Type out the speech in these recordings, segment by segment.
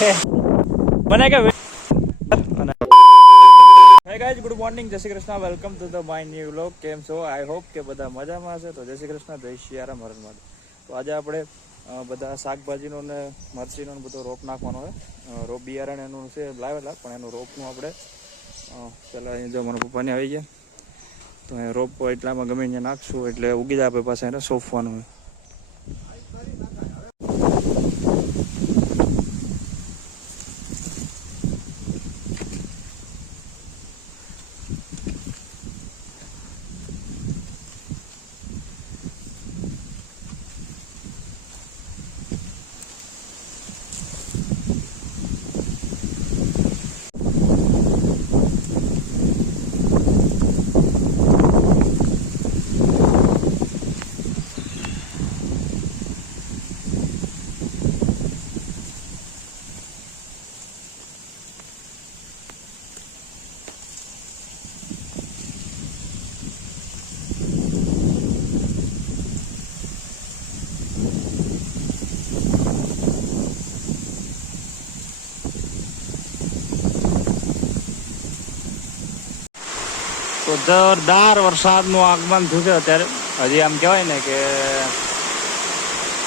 બને કે hey guys, good morning, જય Shri Krishna, welcome to the my new vlog. કેમ છો? આઈ હોપ કે બધા મજામાં હશે. તો જય શ્રી કૃષ્ણ, જય શિયારામ, હર મહાદેવ. તો આજે આપણે બધા શાકભાજીનો ને મરચીનો બધો રોપ નાખવાનો હોય. રોપ બિયારણ એનું છે લાવેલા, પણ એનું રોપનું આપણે પહેલાં અહીં જો મારા પપ્પાને આવી ગયા તો એ રોપ એટલામાં ગમે ત્યાં નાખશું એટલે ઉગી જાય. આપણે પાસે એને સોંપવાનું હોય. તો જોરદાર વરસાદનું આગમન થયું છે અત્યારે. હજી આમ કહેવાય ને કે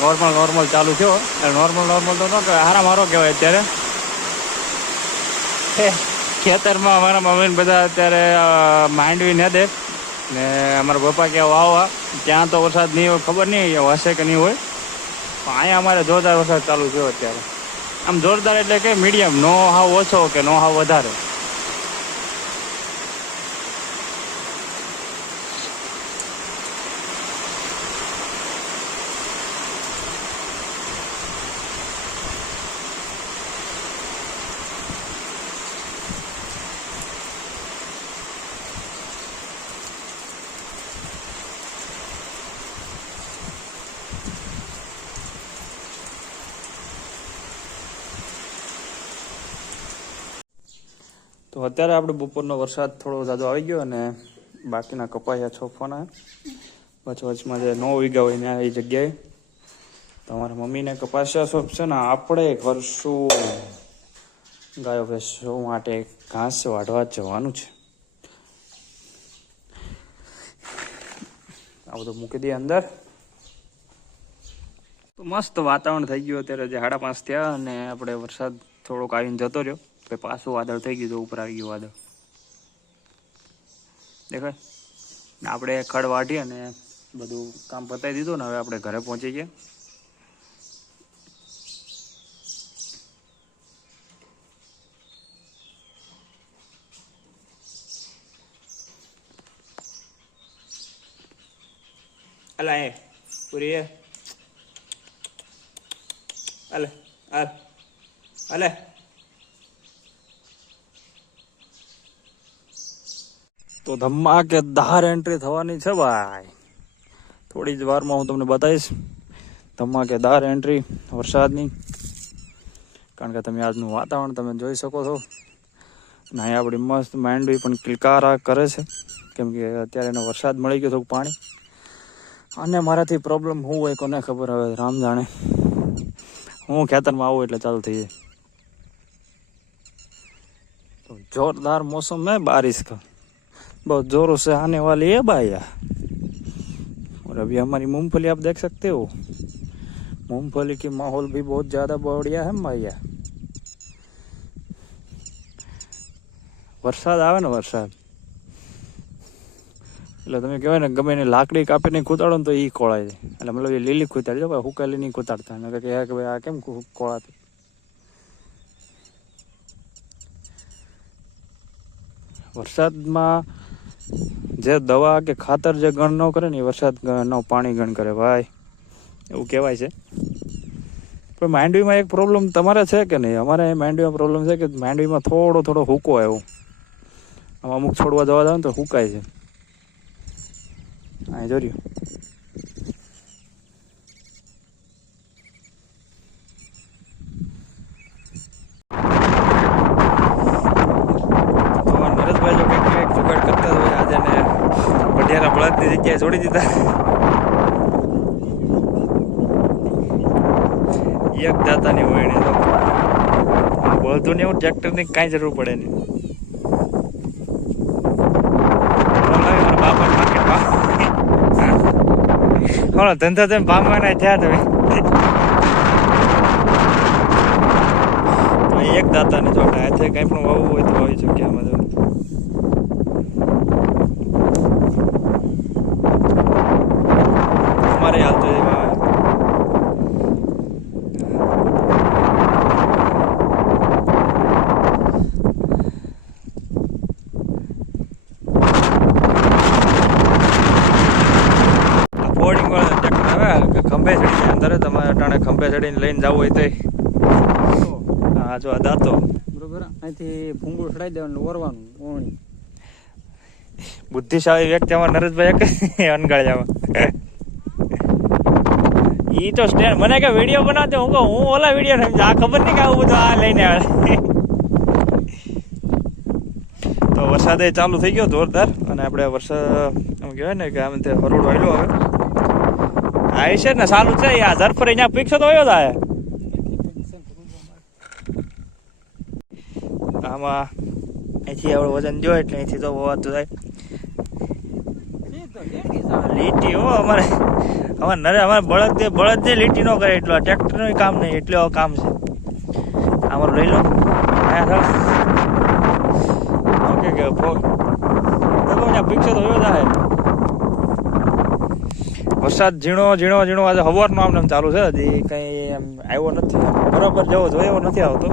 નોર્મલ ચાલુ થયો. નોર્મલ તો ન કહેવાય, હારા મારો કહેવાય. અત્યારે ખેતરમાં અમારા મમ્મીને બધા અત્યારે માંડવી ને દે ને અમારા પપ્પા કે વાવવા ત્યાં તો વરસાદ નહીં હોય, ખબર નહીં હશે કે નહીં હોય. પણ અહીંયા અમારે જોરદાર વરસાદ ચાલુ થયો અત્યારે. આમ જોરદાર એટલે કે મીડિયમ, નો હાવ ઓછો કે નો હાવ વધારે. તો અત્યારે આપણે બપોરનો વરસાદ થોડો ઝાઝો આવી ગયો અને બાકીના કપાયા છોફવાના વચમાં જે નો વીઘા હોય ને એ જગ્યાએ તમારા મમ્મીને કપાસિયા સોંપશે ને આપણે કરશું ગાયો ભેંસો માટે ઘાસ વાઢવા જવાનું છે. આ બધું મૂકી દઈએ અંદર. તો મસ્ત વાતાવરણ થઈ ગયું અત્યારે. જે 5:30 થયા અને આપણે વરસાદ થોડોક આવીને જતો રહ્યો. પાછું વાદળ થઈ ગયું, તો ઉપર આવી ગયું વાદળ દેખાય ને. આપણે ખડ વાઢી અને બધું કામ પતાવી દીધું ને હવે આપણે ઘરે પહોંચી ગયા. અલા એ પૂરી અલે અલે તો ધમાકેદાર એન્ટ્રી થવાની છે ભાઈ. થોડી જ વારમાં હું તમને બતાવીશ ધમાકેદાર એન્ટ્રી વરસાદની. કારણ કે તમે આજનું વાતાવરણ તમે જોઈ શકો છો. અને અહીંયા આપણી મસ્ત માંડવી પણ કિલકારા કરે છે, કેમ કે અત્યારે એનો વરસાદ મળી ગયો થોડુંક પાણી. અને મારાથી પ્રોબ્લેમ શું હોય કોને ખબર, હવે રામ જાણે. હું ખેતરમાં આવું એટલે ચાલુ થઈ જાય. તો જોરદાર મોસમ है बारिश का, बहुत जोरों से आने वाली है भैया. और अभी हमारी मूंगफली आप देख सकते हो. मूंगफली की माहौल भी बहुत ज़्यादा बढ़िया है भैया. વરસાદ આવે ને વરસાદ એટલે તમે કહેવાય ને ગમે એને લાકડી કાપીને ખૂતાડો ને તો એ ખોળાય જાય. એટલે મતલબ એ લીલી ખૂતાડજો ભાઈ, હુકાલી નહીં ખૂતાડતા. ને કે ભાઈ આ કેમ ખોળાતી. વરસાદમાં જે દવા કે ખાતર જે ગણ ન કરે ને એ વરસાદનો પાણી ગણ કરે ભાઈ, એવું કહેવાય છે. પણ માંડવીમાં એક પ્રોબ્લેમ તમારે છે કે નહીં? અમારે માંડવીમાં પ્રોબ્લેમ છે કે માંડવીમાં થોડો હુકો આવ્યો. આમાં અમુક છોડવા જવા જાવ ને તો હુકાય છે. અહીં જોર્યું. નરેશભાઈ જો કંઈક જુગાડ કરતા હોય આજે ને વઢિયાના બળદની જગ્યાએ છોડી દીધા. એક દાતાની વહીણી તો બોલતું નહીં, ટ્રેક્ટરની કાંઈ જરૂર પડે નહીં. બાપા ધંધો તમે ભાંગવાના થયા તમે. એક દાતાને જોડે હાથે કંઈ પણ વાવવું હોય તો વાવી શકીએ આમાં તો. અમારે હાલતો એમાં બોર્ડિંગ વાળા ટ્રેક્ટર આવે ખંભે ચડીને અંદર તમારે અટાણે ખંભે ચડીને લઈને જવું હોય તો. હા જો આ દાંતો બરોબર, અહીંથી ભૂંગળું ચડાવી દેવાનું, ઓરવાનું ઓવણી. બુદ્ધિશાળી વ્યક્તિ અમારા નરેશભાઈ અનગાળ્યામાં. ઈ તો સ્ટેન્ડ મને કે વિડીયો બનાવતો, હું કહું હું ઓલા વિડીયો સમજ, આ ખબર નહીં કે આવું બધું આ લઈને આવે. તો વરસાદ ચાલુ થઈ ગયો જોરદાર, અને આપણે વરસાદ એમ કહેવાય ને કે આમ તે હરોળ વાયલો હવે આ છે ને ચાલુ છે. આ ઝરફર અહીંયા પીકશો તો આવ્યો થાય આમાં. અહીંથી આપણે વજન જો એટલે અહીંથી તો હોવાતું થાય લીટી. હો અમારે અમારે બળદ જે લીટી નો કરે એટલો, ટ્રેક્ટરનું કામ નહીં, એટલે કામ છે અમારું. લઈ લો ઓકે કે પીકશો તો આવ્યો થાય. વરસાદ ઝીણો આજે સવારનો આમ ચાલુ છે, હજી કંઈ એમ આવ્યો નથી, બરાબર જેવો જોયો એવો નથી આવતો.